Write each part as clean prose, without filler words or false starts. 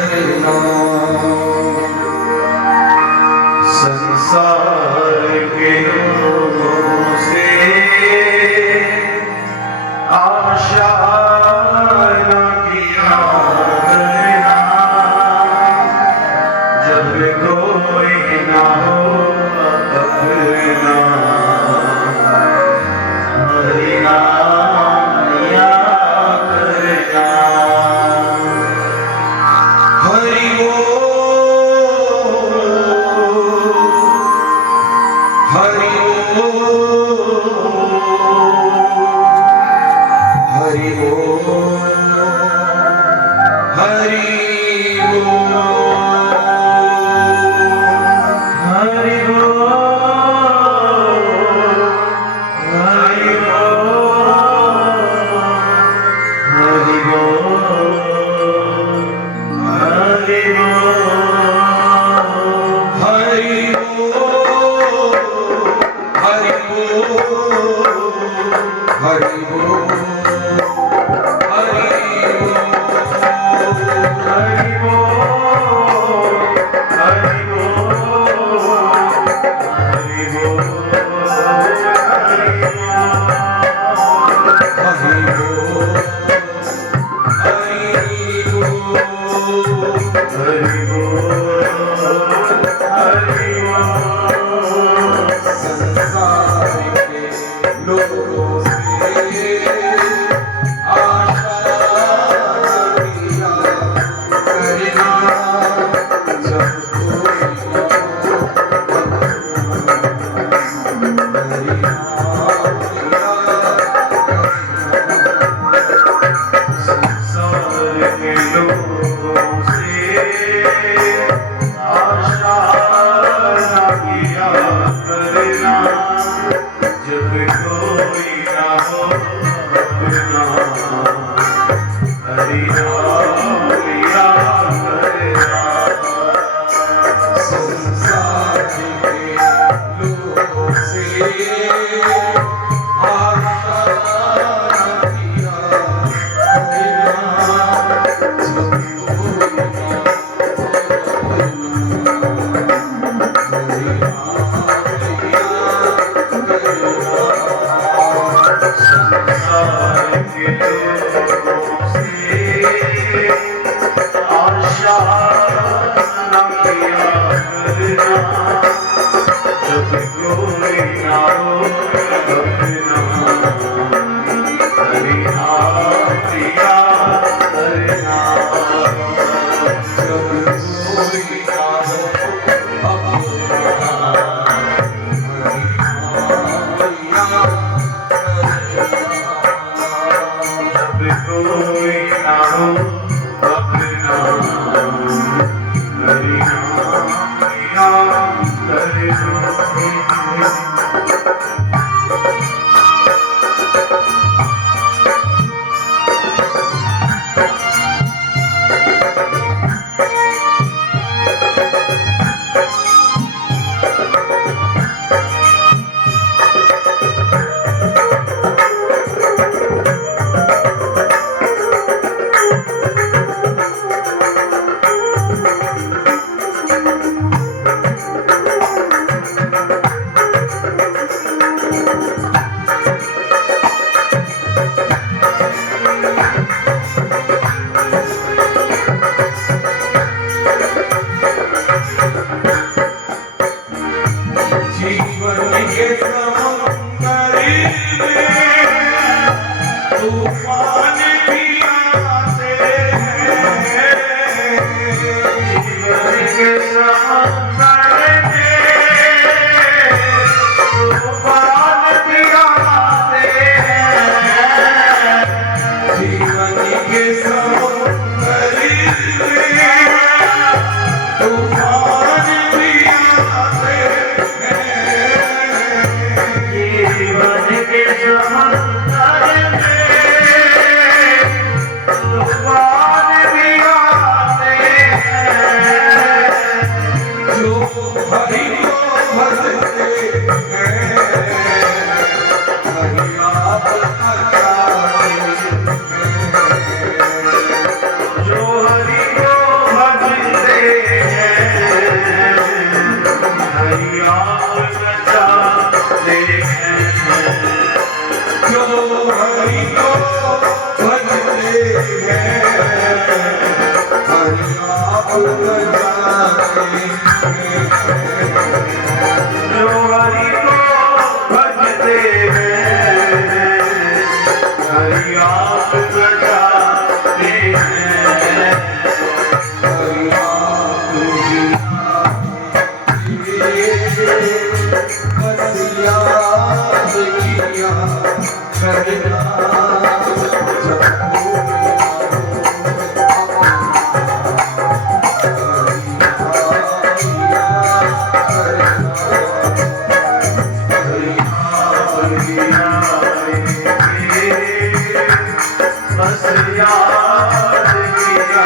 करना। संसार के लोगों से आशा न किया करना, जब कोई ना हो अपना, हरि नाम लिया करना। हरि बोल, हरि बोल, हरि बोल, हरि बोल, हरि बोल, हरि बोल, हरि संसार के लोगों से आशा बचाते हैं जो हरि को भजते हैं हरि आप बचाते हैं जो हरि को भजते हैं हरि आप बचाते हैं हरि आप बस याद किया करना जब बस याद किया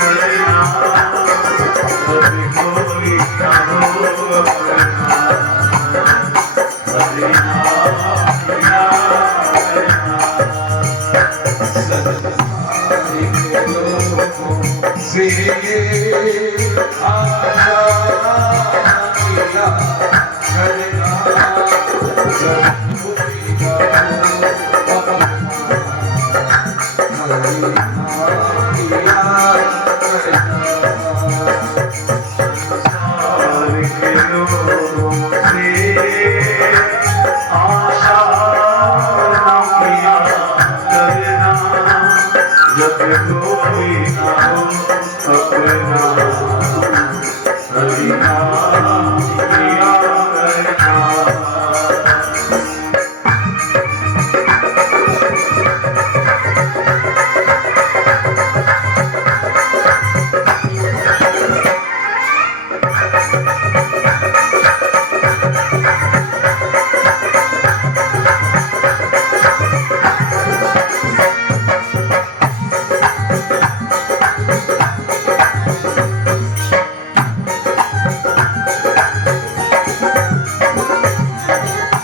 करना जब कोई ना हो से आशा किया करना जब कोई ना हो संसार के लोगों से आशा ना किया करना जब कोई ना हो अपना हरि नाम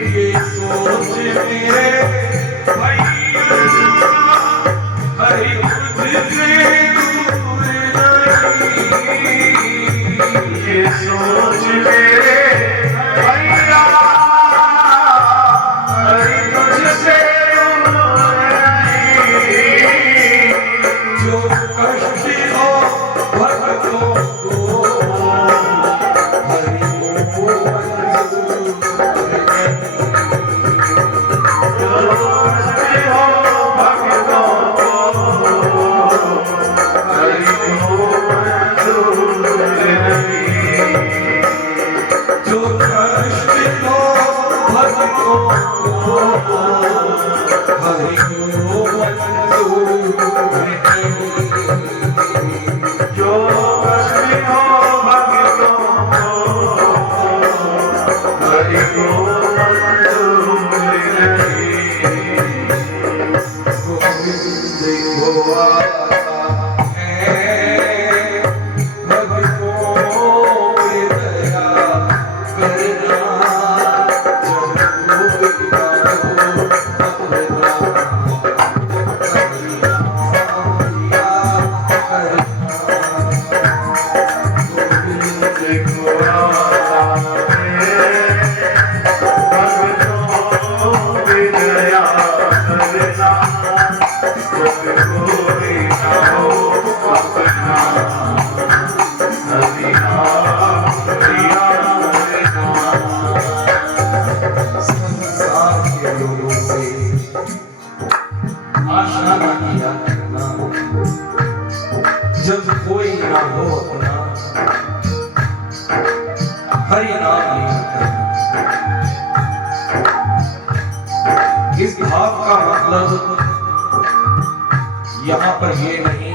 किया करना सोच मेरे भैया हरि तुझसे दूर नहीं जो कष्ट हो भक्तों को हरि को मंजूर नहीं जो कष्ट हो भक्तों को हरि को मंजूर नहीं जो कष्ट हो भक्तों को हरि को मंजूर नहीं जो कष्ट हो भक्तों को हरि को मंजूर नहीं गोविंद को आता है जब कोई ना हो अपना हरि नाम लिया करना। इस भाव का मतलब यहाँ पर ये नहीं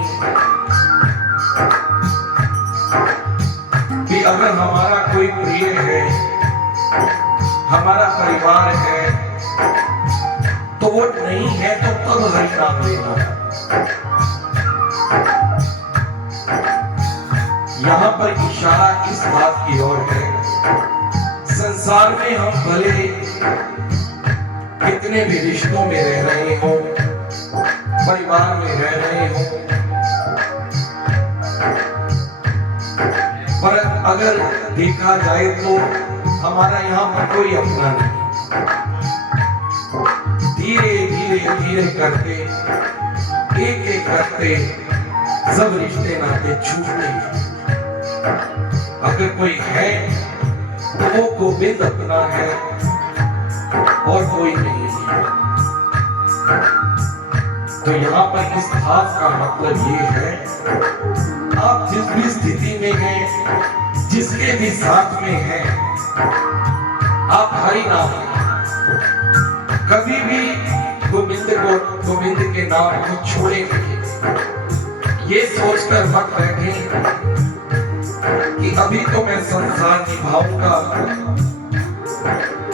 कि अगर हमारा कोई प्रिय है, हमारा परिवार है, तो वो नहीं है तो तब हरि नाम लेना। यहाँ पर इशारा इस बात की ओर है, संसार में हम भले कितने भी रिश्तों में रह रहे हो, परिवार में रह रहे हो, पर अगर देखा जाए तो हमारा यहाँ पर कोई अपना नहीं। धीरे धीरे धीरे करके एक एक करते सब रिश्ते नाते छूटते हैं। अगर कोई है तो वो गोविंद अपना है और कोई नहीं है। तो यहाँ पर इस भाव का मतलब ये है, आप जिस भी स्थिति में हैं, जिसके भी साथ में हैं, आप हरि नाम कभी भी गोविंद के नाम को छोड़ेंगे। ये सोचकर मत बैठे कि अभी तो मैं संसार निभाऊंगा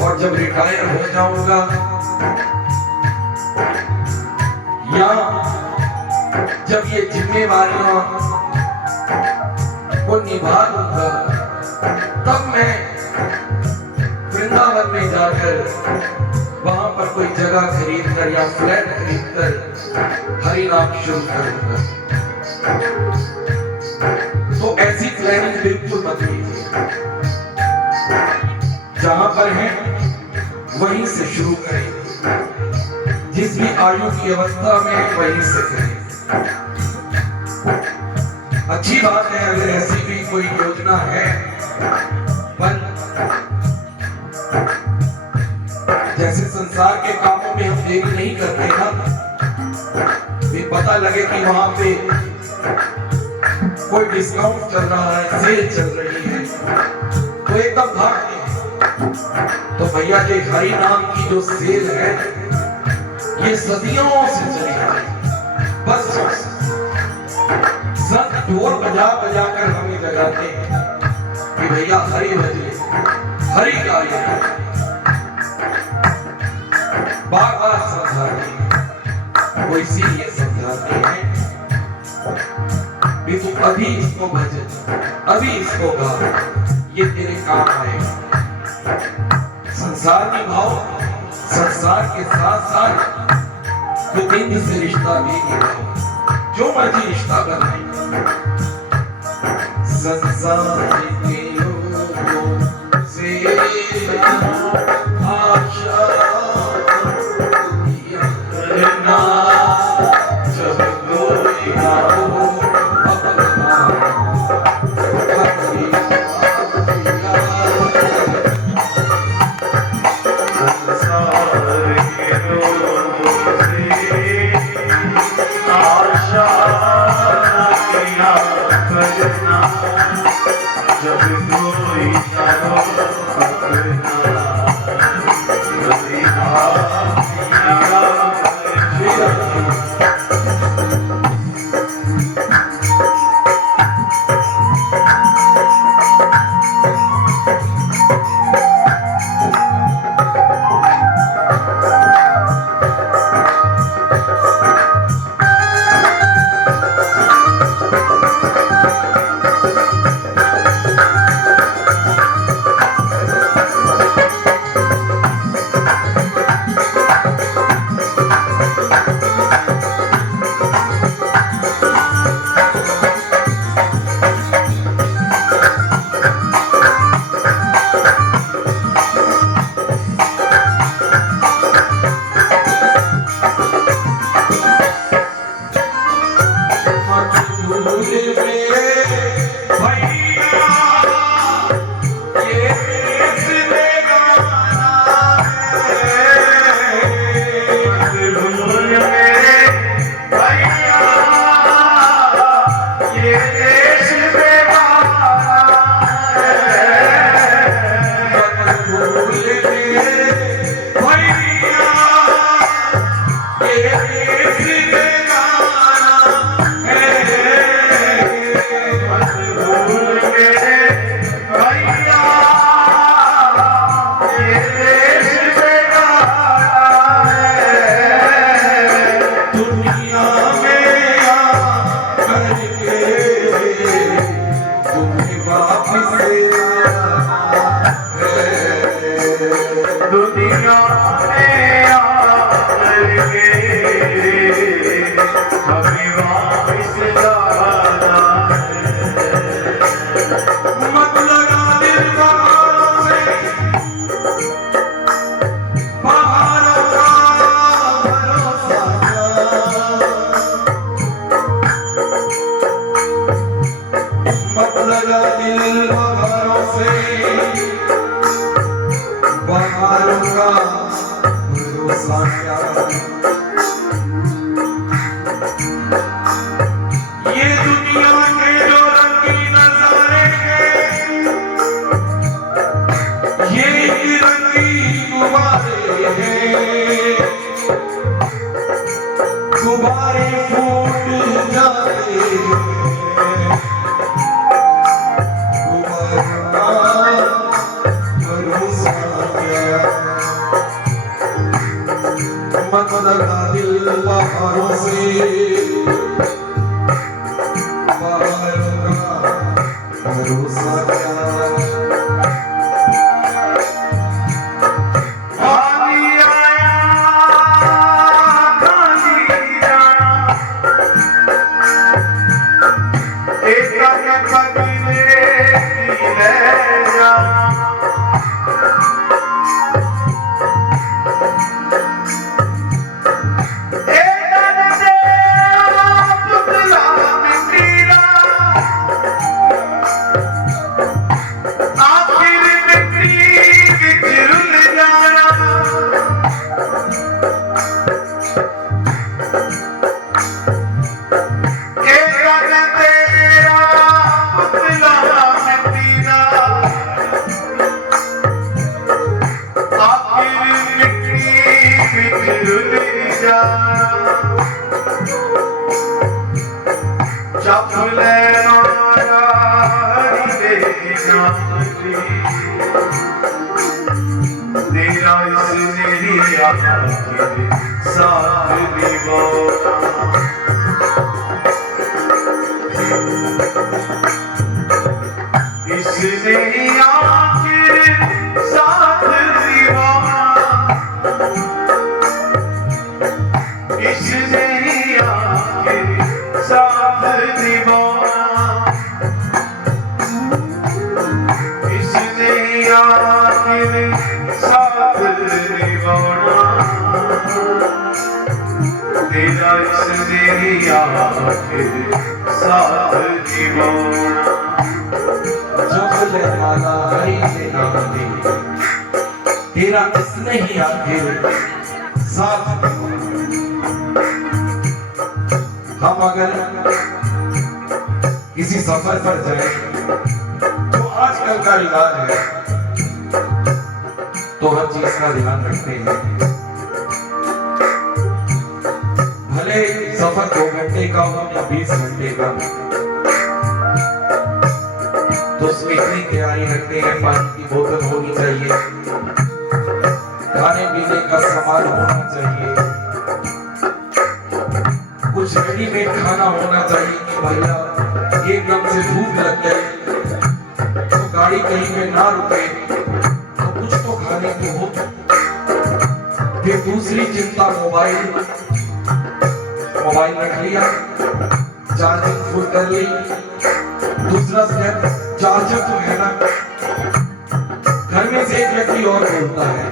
और जब रिटायर हो जाऊंगा या जब ये जिम्मेवारियां को निभा लूंगा तब मैं वृंदावन में जाकर वहां पर कोई जगह खरीद कर या फ्लैट खरीद कर हरि नाम शुरू करूंगा। तो ऐसी प्लानिंग बिल्कुल मत कीजिए। जहां पर है वहीं से शुरू करें, जिस भी आयु की अवस्था में वहीं से करें। अच्छी बात है अगर ऐसी भी कोई योजना है, पर जैसे संसार के कामों में हम देरी नहीं करते ना, भी पता लगे कि वहां पे कोई डिस्काउंट चल रहा है, सेल चल रही है, तो एकदम भागते हैं। तो भैया ये हरि नाम की जो सेल है ये सदियों से चली आ रही है। बस संत ढोल बजा बजा कर हमें जगाते हैं कि भैया हरि भजिए, हरि गाइए। बार बार समझाते हैं, वो इसीलिए समझाते हैं भी तू अभी इसको भज, अभी इसको गा, ये तेरे काम आएगा। संसार निभाओ, संसार के साथ साथ गोविंद से रिश्ता भी निभाओ, जो मर्जी रिश्ता बनाए। संसार के लोगों से आशा करना, जब कोई ना हो भरोसा क्या, ये दुनिया के जो रंगीन नजारे हैं, ये एक रंगीन गुब्बारे हैं, गुब्बारे फूट जाते हैं, गुब्बारों का भरोसा क्या, मत लगा दिल बाहरों से, बाहरों का भरोसा क्या। खाली आया खाली जाना, एक कदले की ले जाना, तेरा इस मेरी आँखें साथ निभाना, इस मेरी आँखें साथ निभाना, इस मेरी आँखें साथ निभाना, इस मेरी आँखें साथ निभाना, तेरा इस मेरी आँखें साथ निभाना। जब जयमाला हरि के नाम दे, तेरा इसने ही आखिर साथ निभाना। हम अगर किसी सफर पर जाए तो आजकल का रिवाज है, तो हर चीज का ध्यान रखते हैं। भले सफर 2 घंटे का हो या 20 घंटे का, तो उसमें इतनी तैयारी रखते हैं। पानी की बोतल होनी चाहिए, खाने पीने का सामान होना चाहिए, कुछ रेडीमेड खाना होना चाहिए कि भैया एकदम से भूख लग जाए तो गाड़ी कहीं पे ना रुके तो कुछ तो खाने को हो। फिर दूसरी चिंता मोबाइल रख लिया, चार्जिंग फुल कर ली। दूसरा स्टेप, चार्जर तो है ना, घर में से एक व्यक्ति और बोलता है,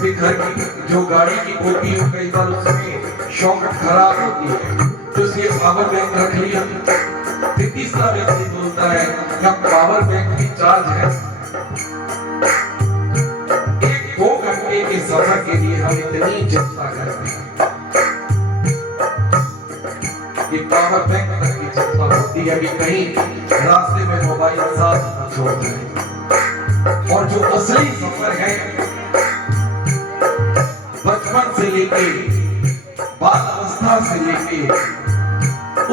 फिर घर की जो गाड़ी की कॉपी हो कई बार उसमें शॉकेट खराब होती है तो इसलिए पावर बैंक रख लिया। फिर तीसरा व्यक्ति बोलता है क्या पावर बैंक भी चार्ज है। 1-2 घंटे के सफर के लिए हम इतनी चिंता करते हैं कि पावर बैंक तक की चिंता होती है कि कहीं रास्ते में मोबाइल साथ न छोड़ जाए। और जो असली सफर है, बचपन से लेके बाल अवस्था से लेके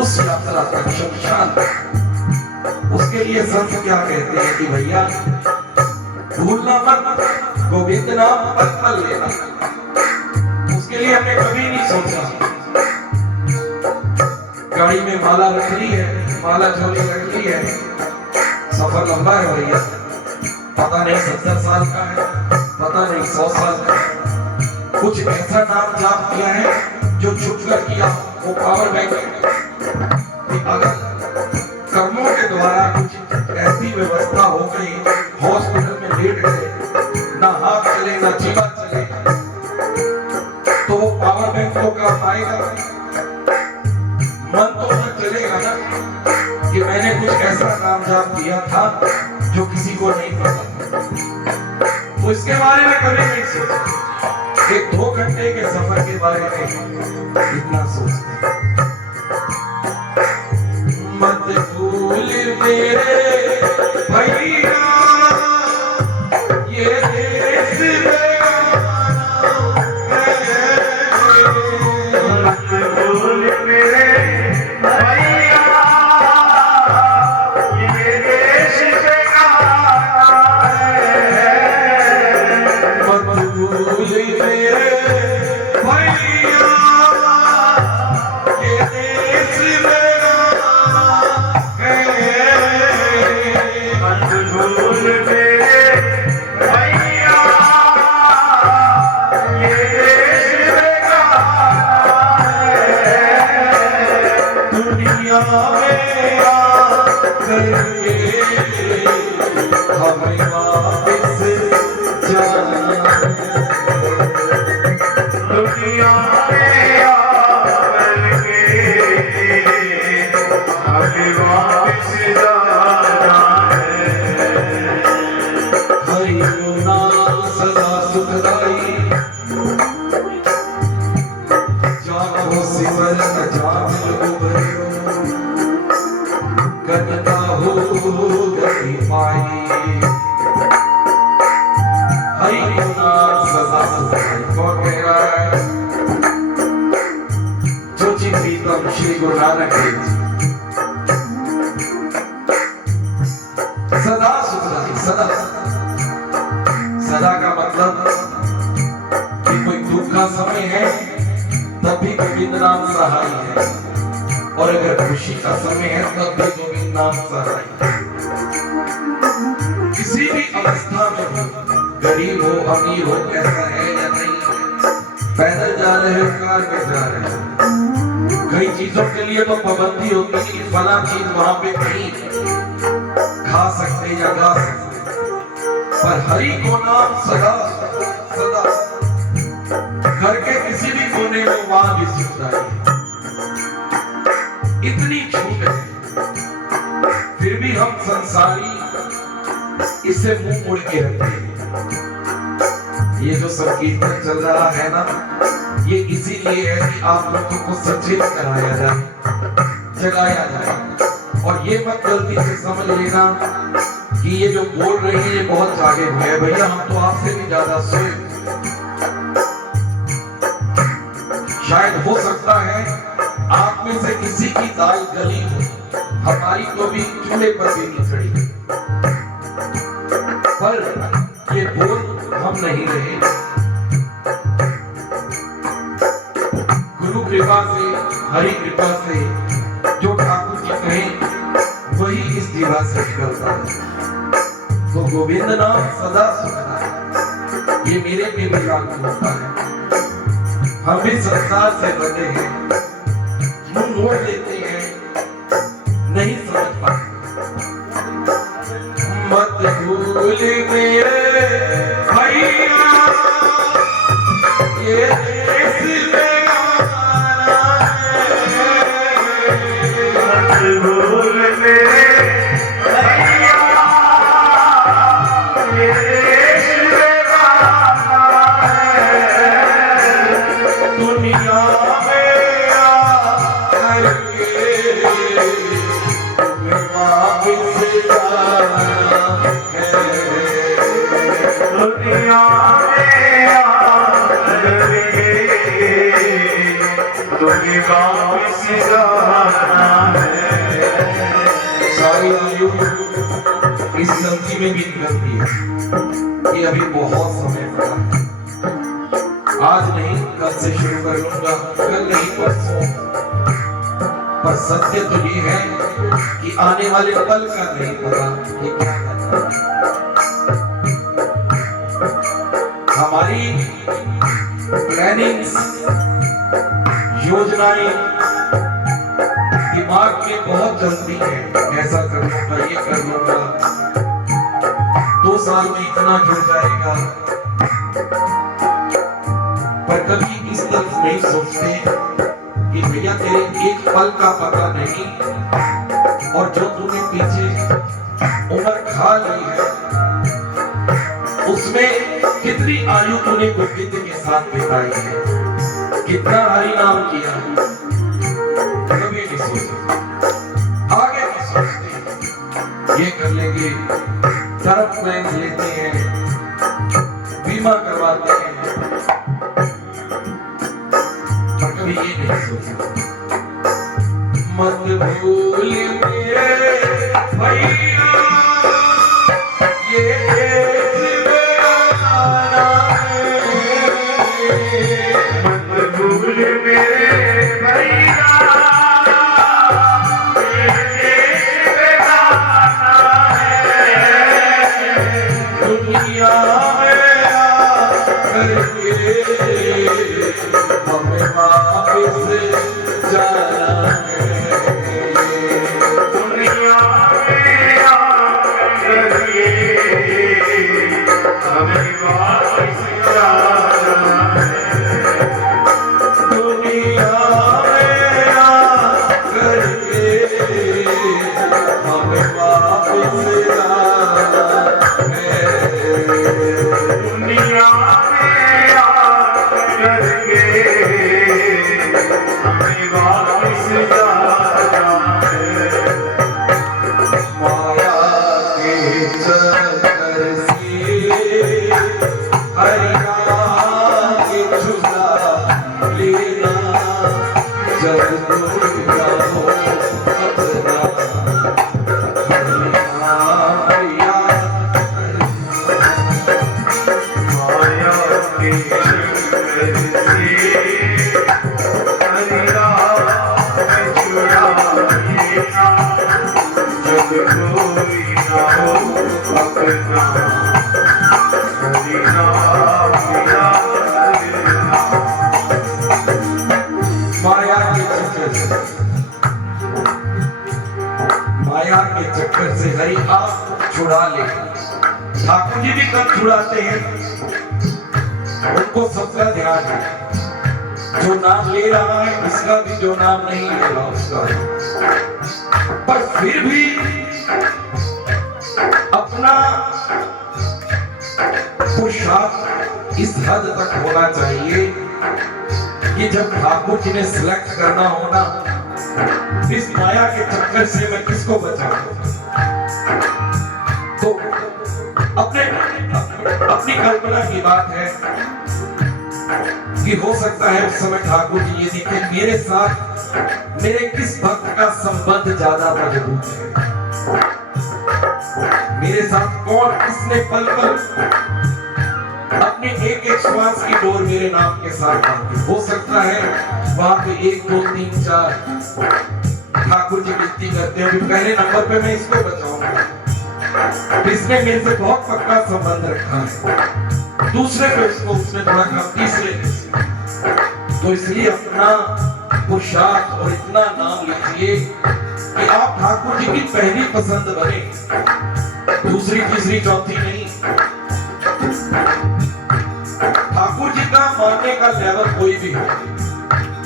उस यात्रा तक शमशान, उसके लिए संत क्या कहते हैं कि भैया भूलना मत, गोविंद नाम पल पल लेना। उसके लिए हमने कभी नहीं सोचा। गाड़ी में माला रख ली है, माला झोली रख ली है, सफर लंबा है भैया, पता नहीं 70 साल का है, पता नहीं 100 साल का है। कुछ ऐसा नाम जाप किया है जो छुप कर किया, वो पावर बैंक है। अगर कर्मों के द्वारा कुछ ऐसी व्यवस्था हो गई, हॉस्पिटल में लेट गए, ना हाथ चले ना जीवा चले, तो वो पावर बैंक को काम आएगा। मन तो न चलेगा ना कि मैंने कुछ ऐसा नाम जाप किया था जो किसी को नहीं पता, तो इसके बारे में कभी नहीं सोचा। 1-2 घंटे के बारे में इतना सोचते हैं। मत भूल मेरे भैया ये देश बेगाना है। मत भूल मेरे भैया ये देश बेगाना है। मत भूल मेरे भैया ये देश बेगाना है। मत भूल मेरे भैया ये देश बेगाना है। दुनिया में आकर के हमें वापस जाना है। दुनिया में आकर के हमें वापस जाना है। हरि गुना सदा सुखदाई जानो सिमर न जान उबरियो कनता हो गति पाई। हरि गुना सदा सुखदाई कौन कह रहा है? जो जी प्रीतम श्री गुरु नानक देव जी। सदा सुखदाई, सदा सदा का मतलब कि कोई दुख का समय है तब भी गोविंद नाम सहाय है, और अगर खुशी का समय है तब भी गोविंद नाम सहाय है। किसी भी अवस्था में हो, गरीब हो अमीर हो, ऐसा है या नहीं, पैदल जा रहे हो कार में जा रहे हो, कई चीजों के लिए तो पाबंदी होती है कि फला चीज वहां पे नहीं खा सकते या गा सकते, पर हरि को नाम सदा सदा घर के किसी भी कोने में वहां भी सुखदाई है। इतनी छूट है, फिर भी हम संसारी इससे मुंह मुड़ के रखते हैं। ये जो संकीर्तन चल रहा है ना, ये इसीलिए है कि आप लोगों को सचेत कराया जाए, जगाया जाए। और ये मत गलती से समझ लेना कि ये जो बोल रहे हैं ये बहुत आगे हुए हैं। भैया हम तो आपसे भी ज्यादा सोए। शायद हो सकता है आप में से किसी की दाल गली हो, हमारी तो भी चूल्हे पर भी नहीं चढ़ी, पर ये बोल हम नहीं रहे। गुरु कृपा से, हरि कृपा से जो ठाकुर जी कहें वही इस जीवा से निकलता है। तो गोविंद नाम सदा सुखदाई, ये मेरे पे भी लागू होता है। हम भी संसार से बने हैं, मुंह मोड़ लेते हैं, नहीं समझ पाते। मत भूल मेरे भैया ये देश बेगाना है। मत भूल मेरे भैया ये देश बेगाना है। दुनिया में आकर के तुम्हें वापस जाना है। दुनिया में आकर के तुम्हें वापस जाना है। सारी आयु इस धरती में बीत करती है, ये अभी बहुत समय पड़ा है। आज नहीं कल से शुरू कर लूंगा, कल नहीं परसों। पर सत्य तो ये है कि आने वाले पल का नहीं पता कि क्या करना है। हमारी प्लानिंग्स, योजनाएं दिमाग में बहुत चलती है, ऐसा कर लूंगा, ये कर लूंगा, 2 साल में इतना जुड़ जाएगा, पर कभी इस तरफ नहीं सोचते कि भैया तेरे एक पल का पता नहीं, और जो तूने पीछे उम्र खा ली है उसमें कितनी आयु तूने गोविंद के साथ बिताई है, कितना हरि नाम किया, कभी नहीं सोचा, आगे नहीं सोचते। ये कर लेंगे, तरफ प्लान लेते हैं, बीमा करवाते हैं, पर कभी ये नहीं सोचा मत भूल मेरे भैया ये देश बेगाना है। मत भूल मेरे भैया ये देश बेगाना है। दुनिया में आकर के हमें वापस जाना है। दुनिया में आकर के हमें वापस जाना है। दुनिया में आकर के हमें वापस जाना है। दुनिया में आकर के हमें वापस जाना है। माया के चक्कर से हरिया के छुड़ा लेना जब तुम जाओ अपना हरिया माया के चक्कर से हरिया के छुड़ा लेना जब कोई ना हो अपना हरिया पिया लेना। माया के चक्कर से, माया के चक्कर से हरि आप छुड़ा ले। ठाकुर जी भी कब छुड़ाते हैं, उनको सबका ध्यान है। जो नाम ले रहा है इसका भी, जो नाम नहीं ले रहा उसका भी। पर फिर भी अपना पुरुषार्थ इस हद तक होना चाहिए कि जब ठाकुर जी ने सिलेक्ट करना हो ना, इस माया के चक्कर से मैं किसको बचाऊं, तो अपनी कल्पना की बात है कि हो सकता है उस समय ठाकुर जी ये देखें मेरे साथ मेरे किस भक्त का संबंध ज्यादा मजबूत है, मेरे साथ कौन किसने पल पल अपने एक एक श्वास की डोर मेरे नाम के साथ बांधी। हो सकता है वहां पे 1 2 3 4 ठाकुर जी विनती करते हैं पहले नंबर पे मैं इसको बचाऊंगा, इसने मेरे से बहुत पक्का संबंध रखा है, दूसरे पे इसको उसने थोड़ा कम, तीसरे तो इसलिए अपना पुरुषार्थ और इतना नाम लीजिए कि आप ठाकुर जी की पहली पसंद बने, दूसरी तीसरी चौथी नहीं। ठाकुर जी का मानने का लेवल कोई भी हो,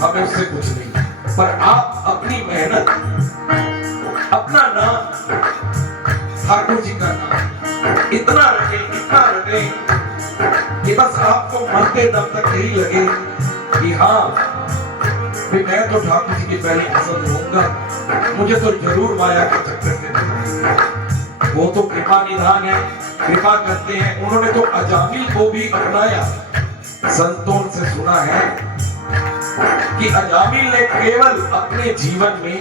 हमें उससे कुछ नहीं, पर आप अपनी मेहनत, अपना नाम, ठाकुर जी का नाम इतना रटे कि बस आपको मरते दम तक यही लगे कि हाँ मैं तो ठाकुर जी की पहली पसंद होऊंगा, मुझे तो जरूर माया के चक्कर में। वो तो कृपा निधान है, कृपा करते हैं। उन्होंने तो अजामिल को भी अपनाया। संतों से सुना है कि अजामिल ने केवल अपने जीवन में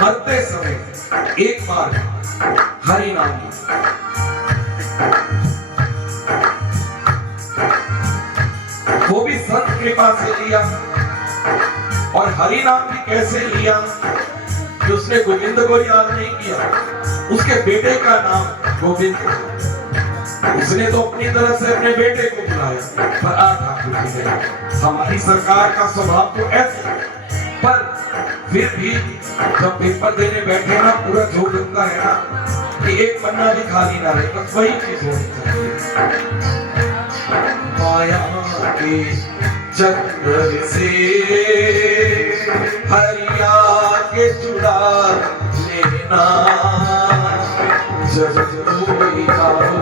मरते समय एक बार हरि नाम लिया। वो भी संत कृपा से लिया, और हरि नाम भी कैसे लिया कि उसने गोविंद को याद नहीं किया, उसके बेटे का नाम गोविंद, उसने तो अपनी तरफ से अपने बेटे को बुलाया। पर ठाकुर जी ने, हमारी सरकार का स्वभाव तो ऐसा, पर फिर भी जब पेपर देने बैठे ना पूरा झोंक लगता है ना कि एक पन्ना भी खाली ना रहे, बस वही चीज होनी चाहिए। माया के चक्कर से हरिया के चुड़ा लेना, जब कोई ना हो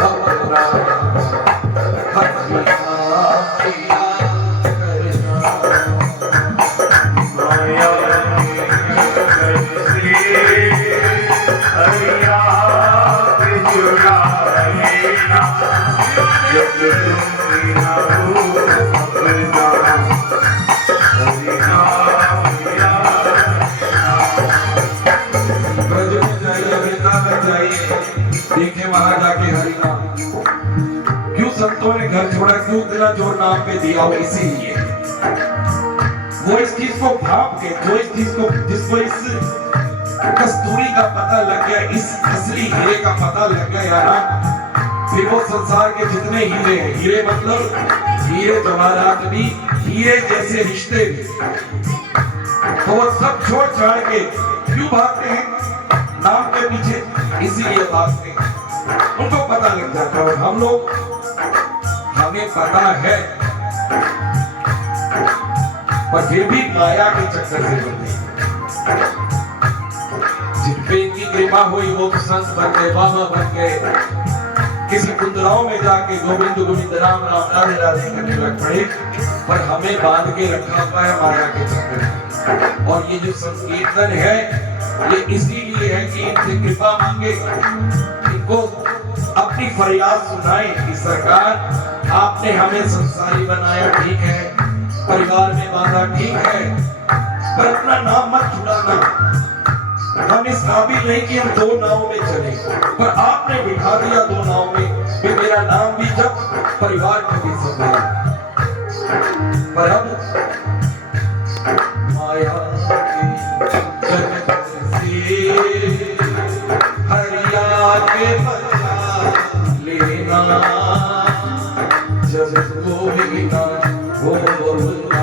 अपना हरिया पिया करना। नाम पे दिया हो, इसीलिए वो इस चीज को भाप के, जो इस चीज को, जिसको इस कस्तूरी का पता लग गया, इस असली हीरे का पता लग गया ना, फिर वो संसार के जितने हीरे हैं, हीरे मतलब हीरे जवाहरात भी, हीरे जैसे रिश्ते भी, तो वो सब छोड़ छाड़ के क्यों भागते हैं नाम के पीछे? इसीलिए भागते हैं, उनको पता लग जाता है। हम लोग, हमें पता है पर फिर भी माया के चक्कर से बने। जिन पे इनकी कृपा हुई वो संत बन गए, बाबा बन गए, किसी कुंदराओं में जाके गोविंद गोविंद राम राम राधे राधे करने लग पड़े, पर हमें बांध के रखा हुआ है माया के चक्कर। और ये जो संकीर्तन है ये इसीलिए है कि इनसे कृपा मांगे, इनको अपनी फरियाद सुनाएं कि सरकार आपने हमें संसारी बनाया, ठीक है, परिवार में बांधा, ठीक है, पर अपना नाम मत छुड़ाना। हम इस काबिल नहीं कि हम दो नाव में चले, पर आपने बिठा दिया दो नाव में, फिर मेरा नाम भी जब, परिवार को भी संभाल। पर अब माया के जगत से हरिया के बचा लेना, जब वो बिना वो बोलना